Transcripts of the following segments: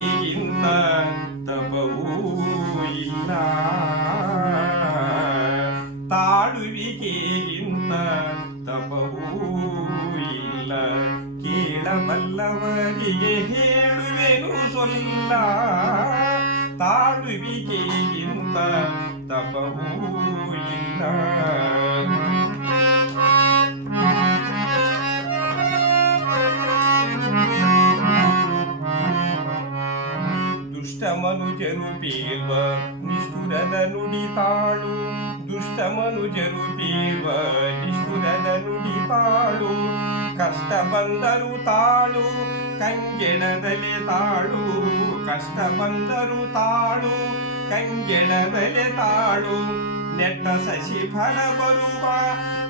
ಇಂತ ತಪವೂ ಇಲ್ಲ, ತಾಳುವಿಕೆಗಿಂತ ತಪವೂ ಇಲ್ಲ. ಕೇಳಬಲ್ಲವರಿಗೆ ಹೇಳುವೆನು ಸೊಲ್ಲ, ತಾಳುವಿಕೆಗಿಂತ ತಪವೂ ಇಲ್ಲ. ದುಷ್ಟ ಮನುಜರು ಬೀಳ್ವ ನಿಷ್ಠುರದ ನುಡಿತಾಳು, ದುಷ್ಟ ಮನುಜರು ಬೀಳ್ವ ನಿಷ್ಠುರದ ನುಡಿತಾಳು. ಕಷ್ಟ ಬಂದರು ತಾಳು ಕಂಗೆಡದಲೆ ತಾಳು, ಕಷ್ಟ ಬಂದರು ತಾಳು ಕಂಗೆಡದಲೆ ತಾಳು. ನೆಟ್ಟ ಸಸಿ ಫಲ ಬರುವ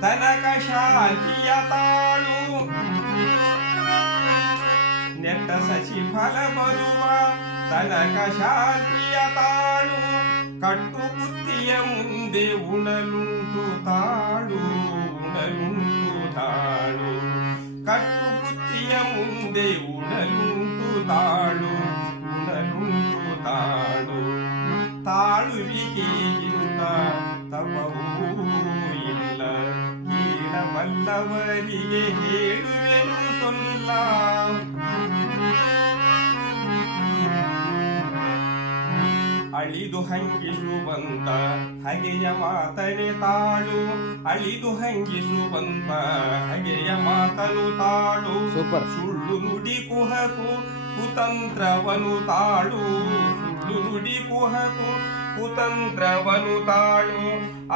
ತನಕ ಶಾಂತಿಯ ತಾಳು, ನೆಟ್ಟ ಸಸಿ ಫಲ ಬರುವ ತನಕ ಶಾಂತಿಯ ತಾಳು. ಕಟ್ಟು ಬುದ್ಧಿಯ ಮುಂದೆ ಉಣಲುಂಟು ತಾಳು, ಉಣಲುಂಟು ತಾಳು. ಕಟ್ಟು ಬುದ್ಧಿಯ ಮುಂದೆ ಉಣಲುಂಟು ತಾಳು, ಉಣಲುಂಟು ತಾಳು. ತಾಳುವಿಕೆಗಿಂತ ತಪವೂ ಇಲ್ಲ, ಕೇಳಬಲ್ಲವರಿಗೆ ಹೇಳುವೆನು ಸೊಲ್ಲ. ಅಳಿದು ಹಂಗಿಸುವಂತ ಹಗೆಯ ಮಾತನೆ ತಾಳು, ಅಳಿದು ಹಂಗಿಸುವಂತ ಹಗೆಯ ಮಾತನು ತಾಳು. ಸುಳ್ಳು ನುಡಿ ಕುಹಕು ಕುತಂತ್ರವನು ತಾಳು, ಸುಳ್ಳು ನುಡಿ ಕುಹಕು ಕುತಂತ್ರವನು ತಾಳು.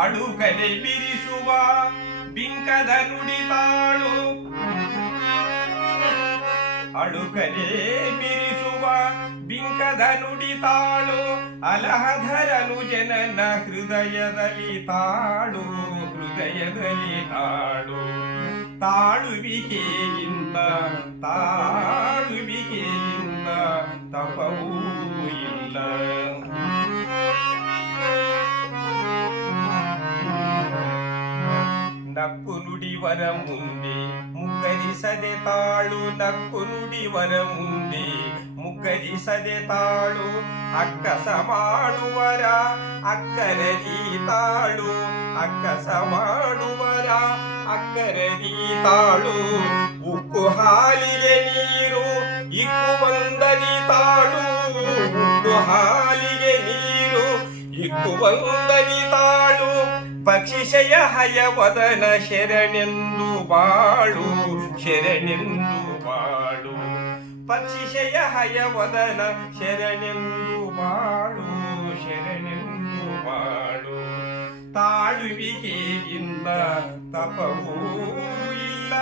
ಅಳುಕಲೆ ಬಿರಿಸುವ ಬಿಂಕದ ನುಡಿ ತಾಳು, ಅಳುಕಲೆ ಬಿರಿಸುವ ಬಿಂಕದ ನುಡಿ ತಾಳು. ಅಲಹಧರನು ಜನನ ಹೃದಯದಲ್ಲಿ ತಾಳು, ಹೃದಯದಲ್ಲಿ ತಾಳು. ತಾಳುವಿಕೆಯಿಂದ ತಾಳುವಿಕೆಯಿಂದ ತಪವೂ ಇಲ್ಲ. ನಕ್ಕು ನುಡಿವರ ಮುಂದೆ ಮುಗ್ಗರಿಸದೆ ತಾಳು, ನಕ್ಕು ನುಡಿವರ ಮುಂದೆ ಮುಗ್ಗರಿಸದೆ ತಾಳು. ಅಕ್ಕಸ ಮಾಡುವರ ಅಕ್ಕರದಿ ತಾಳು, ಅಕ್ಕಸ ಮಾಡುವರ ಅಕ್ಕರದಿ ತಾಳು. ಉಕ್ಕು ಹಾಲಿಗೆ ನೀರು ಇಕ್ಕುವಂದದಿ ತಾಳು, ಉಕ್ಕು ಹಾಲಿಗೆ ನೀರು ಇಕ್ಕುವಂದದಿ ತಾಳು. ಪಕ್ಷಿಶಯ ಹಯವದನ ಶರಣೆಂದು ಬಾಳು, ಶರಣೆಂದು ಬಾಳು. ಪಕ್ಷಿಶಯ ಹಯವದನ ಶರಣೆಂದು ಬಾಳು, ಶರಣೆಂದು ಬಾಳು. ತಾಳುವಿಕೆಯಿಂದ ತಪವೂ ಇಲ್ಲ.